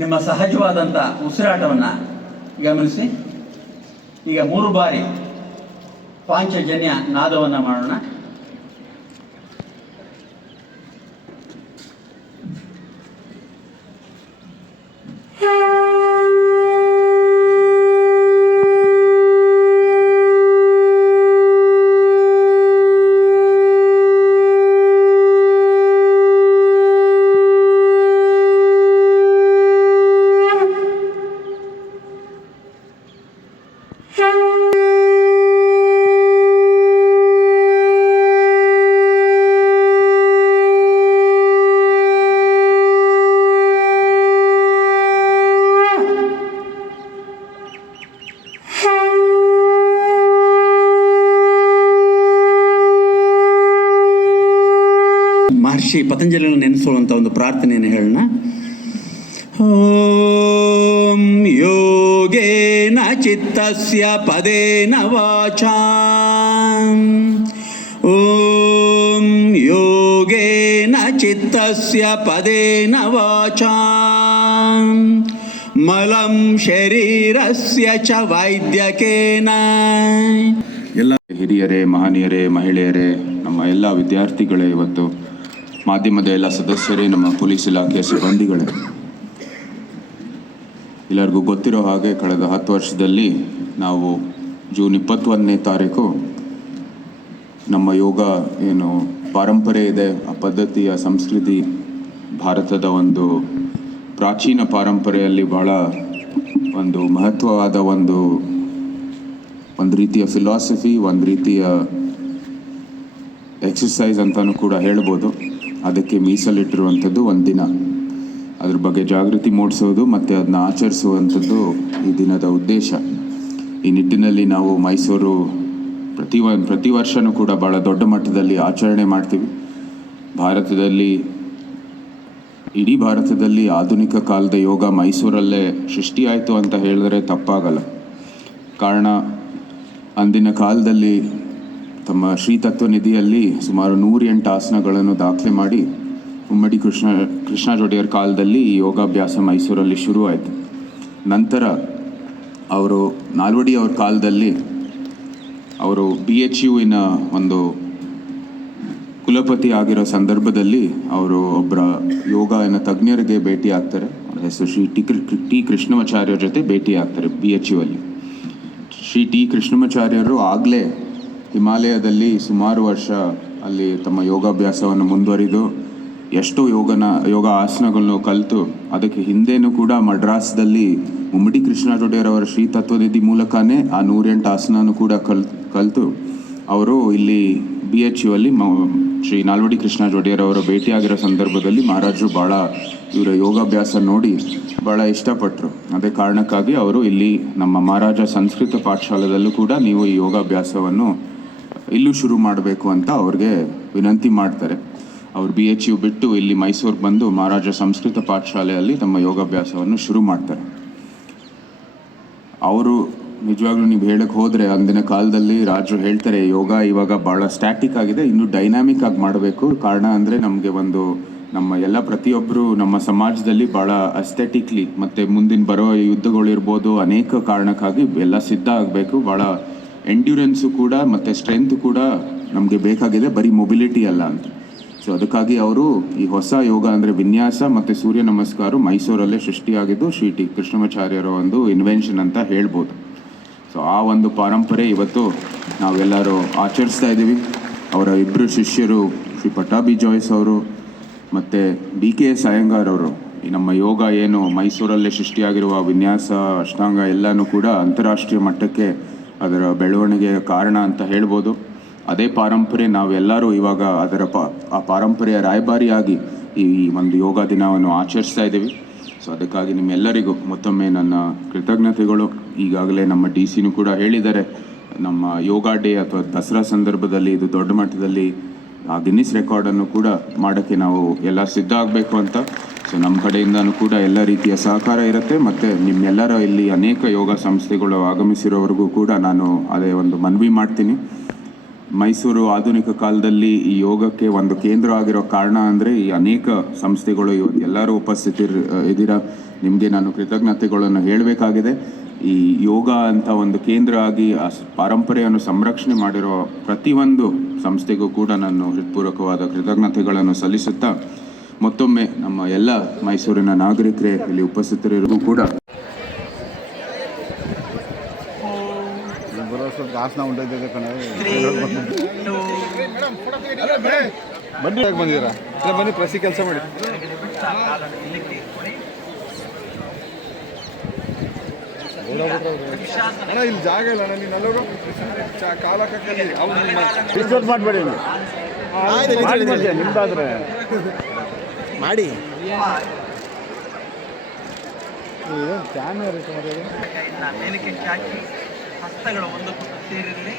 ನಿಮ್ಮ ಸಹಜವಾದಂಥ ಉಸಿರಾಟವನ್ನು ಗಮನಿಸಿ. ಈಗ 3 ಬಾರಿ ಪಾಂಚಜನ್ಯ ನಾದವನ್ನು ಮಾಡೋಣ. ಮಹರ್ಷಿ ಪತಂಜಲಿಯನ್ನು ನೆನೆಸುವಂಥ ಒಂದು ಪ್ರಾರ್ಥನೆಯನ್ನು ಹೇಳೋಣ. ಓಂ ಯೋಗೇನ ಚಿತ್ತಸ್ಯ ಪದೇನ ವಾಚಾ, ಓಂ ಯೋಗೇನ ಚಿತ್ತಸ್ಯ ಪದೇನ ವಾಚಾ, ಮಲಂ ಶರೀರಸ್ಯ ಚ ವೈದ್ಯಕೇನ. ಎಲ್ಲ ಹಿರಿಯರೇ, ಮಹನೀಯರೇ, ಮಹಿಳೆಯರೇ, ನಮ್ಮ ಎಲ್ಲ ವಿದ್ಯಾರ್ಥಿಗಳೇ, ಇವತ್ತು ಮಾಧ್ಯಮದ ಎಲ್ಲ ಸದಸ್ಯರೇ, ನಮ್ಮ ಪೊಲೀಸ್ ಇಲಾಖೆಯ ಸಿಬ್ಬಂದಿಗಳೇ, ಎಲ್ಲರಿಗೂ ಗೊತ್ತಿರೋ ಹಾಗೆ ಕಳೆದ 10 ವರ್ಷದಲ್ಲಿ ನಾವು ಜೂನ್ 21ನೇ ತಾರೀಕು ನಮ್ಮ ಯೋಗ ಏನು ಪಾರಂಪರೆ ಇದೆ, ಆ ಪದ್ಧತಿಯ ಸಂಸ್ಕೃತಿ, ಭಾರತದ ಒಂದು ಪ್ರಾಚೀನ ಪಾರಂಪರೆಯಲ್ಲಿ ಭಾಳ ಒಂದು ಮಹತ್ವವಾದ ಒಂದು ರೀತಿಯ ಫಿಲಾಸಫಿ, ಒಂದು ರೀತಿಯ ಎಕ್ಸಸೈಸ್ ಅಂತಲೂ ಕೂಡ ಹೇಳ್ಬೋದು. ಅದಕ್ಕೆ ಮೀಸಲಿಟ್ಟಿರುವಂಥದ್ದು ಒಂದು ದಿನ, ಅದ್ರ ಬಗ್ಗೆ ಜಾಗೃತಿ ಮೂಡಿಸೋದು ಮತ್ತು ಅದನ್ನ ಆಚರಿಸುವಂಥದ್ದು ಈ ದಿನದ ಉದ್ದೇಶ. ಈ ನಿಟ್ಟಿನಲ್ಲಿ ನಾವು ಮೈಸೂರು ಪ್ರತಿ ವರ್ಷವೂ ಕೂಡ ಭಾಳ ದೊಡ್ಡ ಮಟ್ಟದಲ್ಲಿ ಆಚರಣೆ ಮಾಡ್ತೀವಿ. ಇಡೀ ಭಾರತದಲ್ಲಿ ಆಧುನಿಕ ಕಾಲದ ಯೋಗ ಮೈಸೂರಲ್ಲೇ ಸೃಷ್ಟಿಯಾಯಿತು ಅಂತ ಹೇಳಿದ್ರೆ ತಪ್ಪಾಗಲ್ಲ. ಕಾರಣ, ಅಂದಿನ ಕಾಲದಲ್ಲಿ ತಮ್ಮ ಶ್ರೀ ತತ್ವನಿಧಿಯಲ್ಲಿ ಸುಮಾರು 108 ಆಸನಗಳನ್ನು ದಾಖಲೆ ಮಾಡಿ ಉಮ್ಮಡಿ ಕೃಷ್ಣಾಜೊಡೆಯರ್ ಕಾಲದಲ್ಲಿ ಈ ಯೋಗಾಭ್ಯಾಸ ಮೈಸೂರಲ್ಲಿ ಶುರುವಾಯಿತು. ನಂತರ ಅವರು ನಾಲ್ವಡಿ ಅವ್ರ ಕಾಲದಲ್ಲಿ ಅವರು BHUವಿನ ಒಂದು ಕುಲಪತಿ ಆಗಿರೋ ಸಂದರ್ಭದಲ್ಲಿ ಅವರು ಒಬ್ಬರ ಯೋಗ ತಜ್ಞರಿಗೆ ಭೇಟಿ ಆಗ್ತಾರೆ. ಅವರ ಹೆಸರು ಶ್ರೀ ಟಿ ಕೃಷ್ಣಮಾಚಾರ್ಯರ ಜೊತೆ ಭೇಟಿ ಆಗ್ತಾರೆ BHUವಲ್ಲಿ. ಶ್ರೀ ಟಿ ಕೃಷ್ಣಮಾಚಾರ್ಯರು ಆಗಲೇ ಹಿಮಾಲಯದಲ್ಲಿ ಸುಮಾರು ವರ್ಷ ಅಲ್ಲಿ ತಮ್ಮ ಯೋಗಾಭ್ಯಾಸವನ್ನು ಮುಂದುವರಿದು ಎಷ್ಟೋ ಯೋಗ ಆಸನಗಳನ್ನು ಕಲಿತು, ಅದಕ್ಕೆ ಹಿಂದೆನೂ ಕೂಡ ಮಡ್ರಾಸ್ದಲ್ಲಿ ಉಮ್ಮಡಿ ಕೃಷ್ಣಾಜೊಡೆಯರವರ ಶ್ರೀ ತತ್ವನಿಧಿ ಮೂಲಕನೇ ಆ 108 ಆಸನನೂ ಕೂಡ ಕಲಿತು ಅವರು ಇಲ್ಲಿ BHUವಲ್ಲಿ ಶ್ರೀ ನಾಲ್ವಡಿ ಕೃಷ್ಣಾಜೊಡೆಯರವರು ಭೇಟಿಯಾಗಿರೋ ಸಂದರ್ಭದಲ್ಲಿ ಮಹಾರಾಜರು ಭಾಳ ಇವರ ಯೋಗಾಭ್ಯಾಸ ನೋಡಿ ಭಾಳ ಇಷ್ಟಪಟ್ಟರು. ಅದೇ ಕಾರಣಕ್ಕಾಗಿ ಅವರು ಇಲ್ಲಿ ನಮ್ಮ ಮಹಾರಾಜ ಸಂಸ್ಕೃತ ಪಾಠಶಾಲೆದಲ್ಲೂ ಕೂಡ ನೀವು ಈ ಯೋಗಾಭ್ಯಾಸವನ್ನು ಇಲ್ಲೂ ಶುರು ಮಾಡಬೇಕು ಅಂತ ಅವ್ರಿಗೆ ವಿನಂತಿ ಮಾಡ್ತಾರೆ. ಅವರು BHU ಬಿಟ್ಟು ಇಲ್ಲಿ ಮೈಸೂರಿಗೆ ಬಂದು ಮಹಾರಾಜ ಸಂಸ್ಕೃತ ಪಾಠಶಾಲೆಯಲ್ಲಿ ತಮ್ಮ ಯೋಗಾಭ್ಯಾಸವನ್ನು ಶುರು ಮಾಡ್ತಾರೆ. ಅವರು ನಿಜವಾಗ್ಲೂ ನೀವು ಹೇಳಕ್ಕೆ ಹೋದರೆ, ಅಂದಿನ ಕಾಲದಲ್ಲಿ ರಾಜರು ಹೇಳ್ತಾರೆ ಯೋಗ ಇವಾಗ ಭಾಳ ಸ್ಟ್ಯಾಟಿಕ್ ಆಗಿದೆ, ಇನ್ನೂ ಡೈನಾಮಿಕ್ ಆಗಿ ಮಾಡಬೇಕು. ಕಾರಣ ಅಂದರೆ ನಮಗೆ ನಮ್ಮ ಎಲ್ಲ ಪ್ರತಿಯೊಬ್ಬರು ನಮ್ಮ ಸಮಾಜದಲ್ಲಿ ಭಾಳ ಅಸ್ಥೆಟಿಕ್ಲಿ ಮತ್ತು ಮುಂದಿನ ಬರೋ ಯುದ್ಧಗಳಿರ್ಬೋದು, ಅನೇಕ ಕಾರಣಕ್ಕಾಗಿ ಎಲ್ಲ ಸಿದ್ಧ ಆಗಬೇಕು. ಭಾಳ ಎಂಡ್ಯೂರೆನ್ಸು ಕೂಡ ಮತ್ತು ಸ್ಟ್ರೆಂತ್ ಕೂಡ ನಮಗೆ ಬೇಕಾಗಿದೆ, ಬರೀ ಮೊಬಿಲಿಟಿ ಅಲ್ಲ ಅಂತ. ಸೊ ಅದಕ್ಕಾಗಿ ಅವರು ಈ ಹೊಸ ಯೋಗ ಅಂದರೆ ವಿನ್ಯಾಸ ಮತ್ತು ಸೂರ್ಯ ನಮಸ್ಕಾರ ಮೈಸೂರಲ್ಲೇ ಸೃಷ್ಟಿಯಾಗಿದ್ದು ಶ್ರೀ ಟಿ ಕೃಷ್ಣಮಾಚಾರ್ಯರ ಒಂದು ಇನ್ವೆನ್ಷನ್ ಅಂತ ಹೇಳ್ಬೋದು. ಸೊ ಆ ಒಂದು ಪಾರಂಪರೆ ಇವತ್ತು ನಾವೆಲ್ಲರೂ ಆಚರಿಸ್ತಾ ಇದ್ದೀವಿ. ಅವರ 2 ಶಿಷ್ಯರು ಶ್ರೀ ಪಟ್ಟಾಭಿ ಜಾಯ್ಸ್ ಅವರು ಮತ್ತು BKS ಅಯ್ಯಂಗಾರ್ ಅವರು ಈ ನಮ್ಮ ಯೋಗ ಏನು ಮೈಸೂರಲ್ಲೇ ಸೃಷ್ಟಿಯಾಗಿರುವ ವಿನ್ಯಾಸ, ಅಷ್ಟಾಂಗ ಎಲ್ಲನೂ ಕೂಡ ಅಂತಾರಾಷ್ಟ್ರೀಯ ಮಟ್ಟಕ್ಕೆ ಅದರ ಬೆಳವಣಿಗೆಯ ಕಾರಣ ಅಂತ ಹೇಳ್ಬೋದು. ಅದೇ ಪಾರಂಪರೆ ನಾವೆಲ್ಲರೂ ಇವಾಗ ಆ ಪಾರಂಪರೆಯ ರಾಯಭಾರಿಯಾಗಿ ಈ ಒಂದು ಯೋಗ ದಿನವನ್ನು ಆಚರಿಸ್ತಾ ಇದ್ದೀವಿ. ಸೊ ಅದಕ್ಕಾಗಿ ನಿಮ್ಮೆಲ್ಲರಿಗೂ ಮತ್ತೊಮ್ಮೆ ನನ್ನ ಕೃತಜ್ಞತೆಗಳು. ಈಗಾಗಲೇ ನಮ್ಮ DC ಕೂಡ ಹೇಳಿದ್ದಾರೆ, ನಮ್ಮ ಯೋಗ ಡೇ ಅಥವಾ ದಸರಾ ಸಂದರ್ಭದಲ್ಲಿ ಇದು ದೊಡ್ಡ ಮಟ್ಟದಲ್ಲಿ ಆ ಗಿನ್ನಿಸ್ ರೆಕಾರ್ಡನ್ನು ಕೂಡ ಮಾಡೋಕ್ಕೆ ನಾವು ಎಲ್ಲ ಸಿದ್ಧ ಆಗಬೇಕು ಅಂತ. ಸೊ ನಮ್ಮ ಕಡೆಯಿಂದನೂ ಕೂಡ ಎಲ್ಲ ರೀತಿಯ ಸಹಕಾರ ಇರುತ್ತೆ. ಮತ್ತು ನಿಮ್ಮೆಲ್ಲರ ಇಲ್ಲಿ ಅನೇಕ ಯೋಗ ಸಂಸ್ಥೆಗಳು ಆಗಮಿಸಿರೋವರೆಗೂ ಕೂಡ ನಾನು ಅದೇ ಒಂದು ಮನವಿ ಮಾಡ್ತೀನಿ, ಮೈಸೂರು ಆಧುನಿಕ ಕಾಲದಲ್ಲಿ ಈ ಯೋಗಕ್ಕೆ ಒಂದು ಕೇಂದ್ರ ಆಗಿರೋ ಕಾರಣ ಅಂದರೆ ಈ ಅನೇಕ ಸಂಸ್ಥೆಗಳು ಇವತ್ತು ಎಲ್ಲರೂ ಇದ್ದೀರಾ. ನಿಮಗೆ ನಾನು ಕೃತಜ್ಞತೆಗಳನ್ನು ಹೇಳಬೇಕಾಗಿದೆ. ಈ ಯೋಗ ಅಂತ ಒಂದು ಕೇಂದ್ರ ಆಗಿ ಆ ಪರಂಪರೆಯನ್ನು ಸಂರಕ್ಷಣೆ ಮಾಡಿರೋ ಪ್ರತಿಯೊಂದು ಸಂಸ್ಥೆಗೂ ಕೂಡ ನಾನು ಹೃತ್ಪೂರ್ವಕವಾದ ಕೃತಜ್ಞತೆಗಳನ್ನು ಸಲ್ಲಿಸುತ್ತಾ ಮತ್ತೊಮ್ಮೆ ನಮ್ಮ ಎಲ್ಲ ಮೈಸೂರಿನ ನಾಗರಿಕರೇ ಇಲ್ಲಿ ಉಪಸ್ಥಿತರಿಗೂ ಕೂಡ ಬನ್ನಿ ಬಂದಿದ್ದೀರಾ? ಬನ್ನಿ ಪ್ರಸಿ ಕೆಲಸ ಮಾಡಿ. ಅಣ್ಣ ಇಲ್ಲಿ ಜಾಗ ಇಲ್ಲ ಅಣ್ಣ, ನೀನು ಅಲ್ಲೋಡು ಕಾಲ ಡಿಸ್ಕಸ್ ಮಾಡಬೇಡಿ. ನಿಮ್ದಾದ್ರೆ ಮಾಡಿ ಮೇಲಕ್ಕೆ ಚಾಚಿ ಹಸ್ತಗಳು ಒಂದಕ್ಕೊಂದು ಸೇರಿರಲಿ,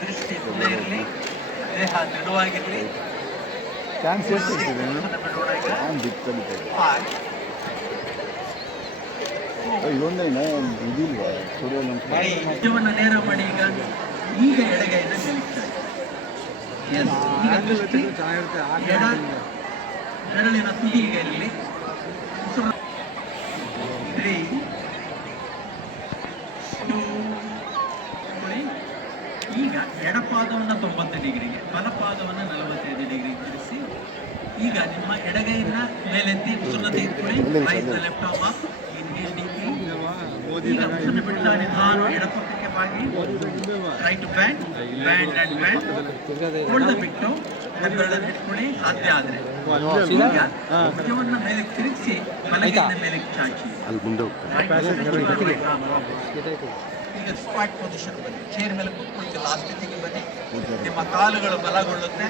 ದೃಷ್ಟಿ ಸುಮ್ಮನೆ ಇರಲಿ, ದೇಹ ದೃಢವಾಗಿರಲಿ. ನಿಜವನ್ನು ನೇರ ಮಾಡಿ. ಈಗ ಎಡಗೈನ ಬೆರಳಿನ ತುದಿ ಈಗ ಇರಲಿ. ಈಗ ಎಡಪಾದವನ್ನು 90 ಡಿಗ್ರಿಗೆ, ಬಲಪಾದವನ್ನು 45 ಡಿಗ್ರಿ ತಿರುಗಿಸಿ. ಈಗ ನಿಮ್ಮ ಎಡಗೈನ ಮೇಲೆತ್ತಿ ಉಸಿರನ್ನ ತೆಗೆದುಕೊಳ್ಳಿ. Raise the left arm up. ಈಗ ಉಸಿರನ್ನ ಬಿಡ್ತಾ ನಿಧಾನ ಎಡಪಕ್ಕಕ್ಕೆ ಬಾಗಿ. Right bend bend and bend. ಹೊಡೆದ ಬಿಟ್ಟು ಬೆರಳನ್ನು ಇಟ್ಕೊಳ್ಳಿ ಸಾಧ್ಯ ಆದರೆ. ಈಗ ಭುಜವನ್ನು ಮೇಲೆ ತಿರುಗಿಸಿ ಬಲಗೈನ ಮೇಲೆ ಚಾಚಿ. ಈಗ ಸ್ಕ್ವಾಟ್ ಪೊಸಿಷನ್ ಬನ್ನಿ. ಚೇರ್ ಮೇಲೆ ಕೂತ್ಕೊಳ್ತಿಲ್ಲ ಆ ಸ್ಥಿತಿಗೆ ಬನ್ನಿ. ನಿಮ್ಮ ಕಾಲುಗಳು ಬಲಗೊಳ್ಳುತ್ತೆ.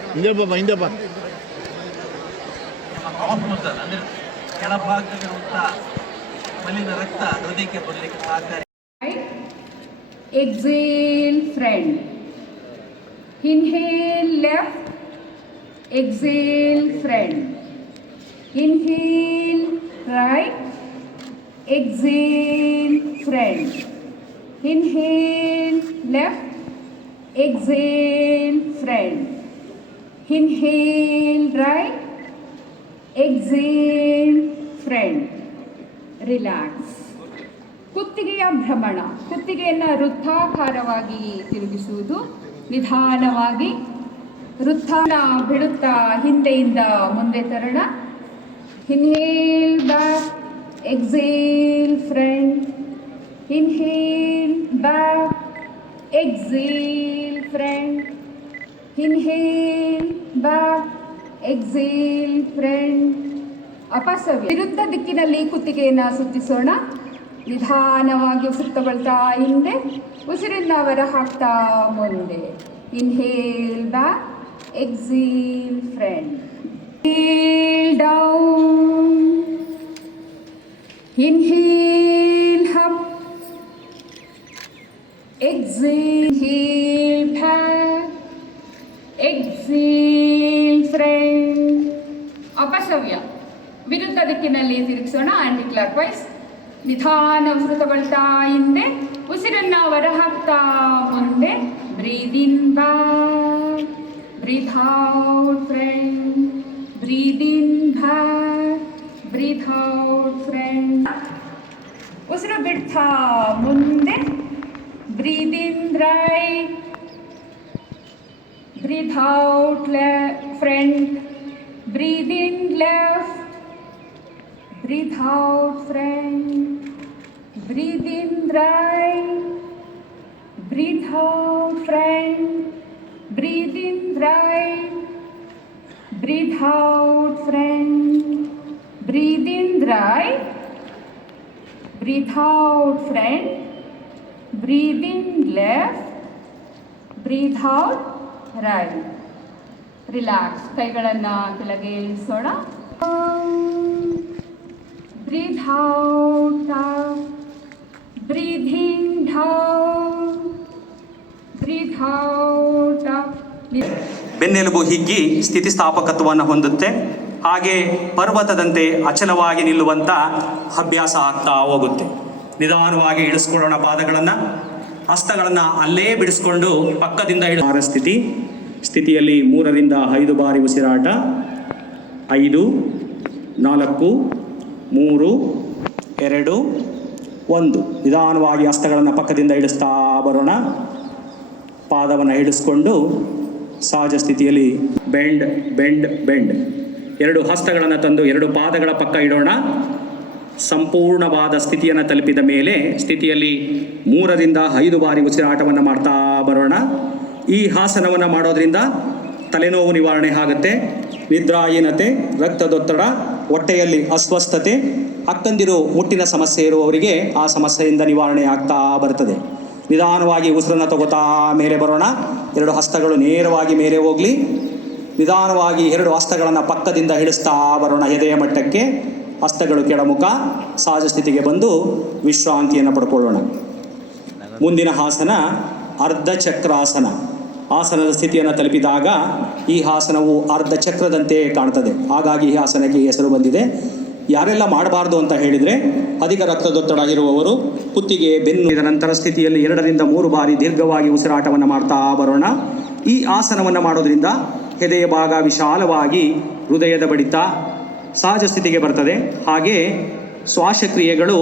ನಿಮ್ಮ ಕಾಫ್ ಮಸಲ್ ಅಂದ್ರೆ ಕೆಳಭಾಗದಲ್ಲಿರುವಂಥ ಮಲಿನ ರಕ್ತ ಹೃದಯಕ್ಕೆ ಬರಲಿಕ್ಕೆ ಸಹಕಾರಿ. Exhale, friend. Inhale, left. Exhale, friend. Inhale, right. Exhale, friend. Inhale, left. Exhale, friend. Inhale, right. Exhale, friend. Relax. ಕುತ್ತಿಗೆಯ ಭ್ರಮಣ. ಕುತ್ತಿಗೆಯನ್ನು ವೃತ್ತಾಕಾರವಾಗಿ ತಿರುಗಿಸುವುದು. ನಿಧಾನವಾಗಿ ವೃತ್ತಾನ ಬಿಡುತ್ತಾ ಹಿಂದೆಯಿಂದ ಮುಂದೆ ತರೋಣ. Inhale back, exhale front. Inhale back, exhale front. Inhale back, exhale front. ಅಪಸವ್ಯ. ವಿರುದ್ಧ ದಿಕ್ಕಿನಲ್ಲಿ ಕುತ್ತಿಗೆಯನ್ನು ಸುತ್ತಿಸೋಣ. ನಿಧಾನವಾಗಿ ಉಸಿರು ತಗೊಳ್ತಾ ಹಿಂದೆ, ಉಸಿರನ್ನ ಹೊರ ಹಾಕ್ತಾ ಮುಂದೆ. Inhale back, exhale front. Inhale down. Inhale up. Exhale back, exhale front. ಅಪಸವ್ಯ. ವಿರುದ್ಧ ದಿಕ್ಕಿನಲ್ಲಿ ತಿರುಗಿಸೋಣ. Aunty clock wise. ನಿಧಾನ ಉಸಿರು ತಗೊಳ್ತಾ ಹಿಂದೆ, ಉಸಿರನ್ನ ಹೊರ ಹಾಕ್ತಾ ಮುಂದೆ. Breathe in back, breathe out front. Breathe in back, breathe out front. ಉಸಿರು ಬಿಡ್ತಾ ಮುಂದೆ. Breathe in right, breathe out front. Breathe in left, breathe out friend. Breathe in right. Breathe out friend. Breathe in right. Breathe out friend. Breathe in right. Breathe out friend. Breathe in left. Breathe out right. Relax. ಕೈಗಳನ್ನು ಕೆಳಗೆ ಇಳಿಸೋಣ. Breathe out up, breathing down, breathe out up. ಬೆನ್ನೆಲುಬು ಹಿಗ್ಗಿ ಸ್ಥಿತಿಸ್ಥಾಪಕತ್ವವನ್ನು ಹೊಂದುತ್ತೆ. ಹಾಗೆ ಪರ್ವತದಂತೆ ಅಚಲವಾಗಿ ನಿಲ್ಲುವಂಥ ಅಭ್ಯಾಸ ಆಗ್ತಾ ಹೋಗುತ್ತೆ. ನಿಧಾನವಾಗಿ ಇಳಿಸ್ಕೊಳ್ಳೋಣ ಪಾದಗಳನ್ನು. ಹಸ್ತಗಳನ್ನು ಅಲ್ಲೇ ಬಿಡಿಸ್ಕೊಂಡು ಪಕ್ಕದಿಂದ ಸ್ಥಿತಿ. ಸ್ಥಿತಿಯಲ್ಲಿ 3ರಿಂದ 5 ಬಾರಿ ಉಸಿರಾಟ. 5, 4, 3, 2, 1. ನಿಧಾನವಾಗಿ ಹಸ್ತಗಳನ್ನು ಪಕ್ಕದಿಂದ ಇಳಿಸ್ತಾ ಬರೋಣ. ಪಾದವನ್ನು ಹಿಡಿಸ್ಕೊಂಡು ಸಹಜ ಸ್ಥಿತಿಯಲ್ಲಿ ಬೆಂಡ್ ಬೆಂಡ್ ಬೆಂಡ್. 2 ಹಸ್ತಗಳನ್ನು ತಂದು 2 ಪಾದಗಳ ಪಕ್ಕ ಇಡೋಣ. ಸಂಪೂರ್ಣವಾದ ಸ್ಥಿತಿಯನ್ನು ತಲುಪಿದ ಮೇಲೆ ಸ್ಥಿತಿಯಲ್ಲಿ 3ರಿಂದ 5 ಬಾರಿ ಉಸಿರಾಟವನ್ನು ಮಾಡ್ತಾ ಬರೋಣ. ಈ ಆಸನವನ್ನು ಮಾಡೋದ್ರಿಂದ ತಲೆನೋವು ನಿವಾರಣೆ ಆಗುತ್ತೆ. ನಿದ್ರಾಹೀನತೆ, ರಕ್ತದೊತ್ತಡ, ಹೊಟ್ಟೆಯಲ್ಲಿ ಅಸ್ವಸ್ಥತೆ, ಅಕ್ಕಂದಿರು ಮುಟ್ಟಿನ ಸಮಸ್ಯೆ ಇರುವವರಿಗೆ ಆ ಸಮಸ್ಯೆಯಿಂದ ನಿವಾರಣೆ ಆಗ್ತಾ ಬರ್ತದೆ. ನಿಧಾನವಾಗಿ ಉಸಿರನ್ನು ತಗೋತಾ ಮೇಲೆ ಬರೋಣ. 2 ಹಸ್ತಗಳು ನೇರವಾಗಿ ಮೇಲೆ ಹೋಗಲಿ. ನಿಧಾನವಾಗಿ 2 ಹಸ್ತಗಳನ್ನು ಪಕ್ಕದಿಂದ ಹಿಡಿಸ್ತಾ ಬರೋಣ ಎದೆಯ ಮಟ್ಟಕ್ಕೆ. ಹಸ್ತಗಳು ಕೆಳಮುಖ, ಸಹಜ ಸ್ಥಿತಿಗೆ ಬಂದು ವಿಶ್ರಾಂತಿಯನ್ನು ಪಡ್ಕೊಳ್ಳೋಣ. ಮುಂದಿನ ಆಸನ ಅರ್ಧ ಚಕ್ರಾಸನ. ಆಸನದ ಸ್ಥಿತಿಯನ್ನು ತಲುಪಿದಾಗ ಈ ಆಸನವು ಅರ್ಧ ಚಕ್ರದಂತೆ ಕಾಣ್ತದೆ. ಹಾಗಾಗಿ ಈ ಆಸನಕ್ಕೆ ಹೆಸರು ಬಂದಿದೆ. ಯಾರೆಲ್ಲ ಮಾಡಬಾರ್ದು ಅಂತ ಹೇಳಿದರೆ, ಅಧಿಕ ರಕ್ತದೊತ್ತಡ ಇರುವವರು, ಕುತ್ತಿಗೆ, ಬೆನ್ನು. ಇದರ ನಂತರ ಸ್ಥಿತಿಯಲ್ಲಿ 2ರಿಂದ 3 ಬಾರಿ ದೀರ್ಘವಾಗಿ ಉಸಿರಾಟವನ್ನು ಮಾಡ್ತಾ ಬರೋಣ. ಈ ಆಸನವನ್ನು ಮಾಡೋದ್ರಿಂದ ಎದೆಯ ಭಾಗ ವಿಶಾಲವಾಗಿ ಹೃದಯದ ಬಡಿತ ಸಹಜ ಸ್ಥಿತಿಗೆ ಬರ್ತದೆ. ಹಾಗೆ ಶ್ವಾಸಕ್ರಿಯೆಗಳು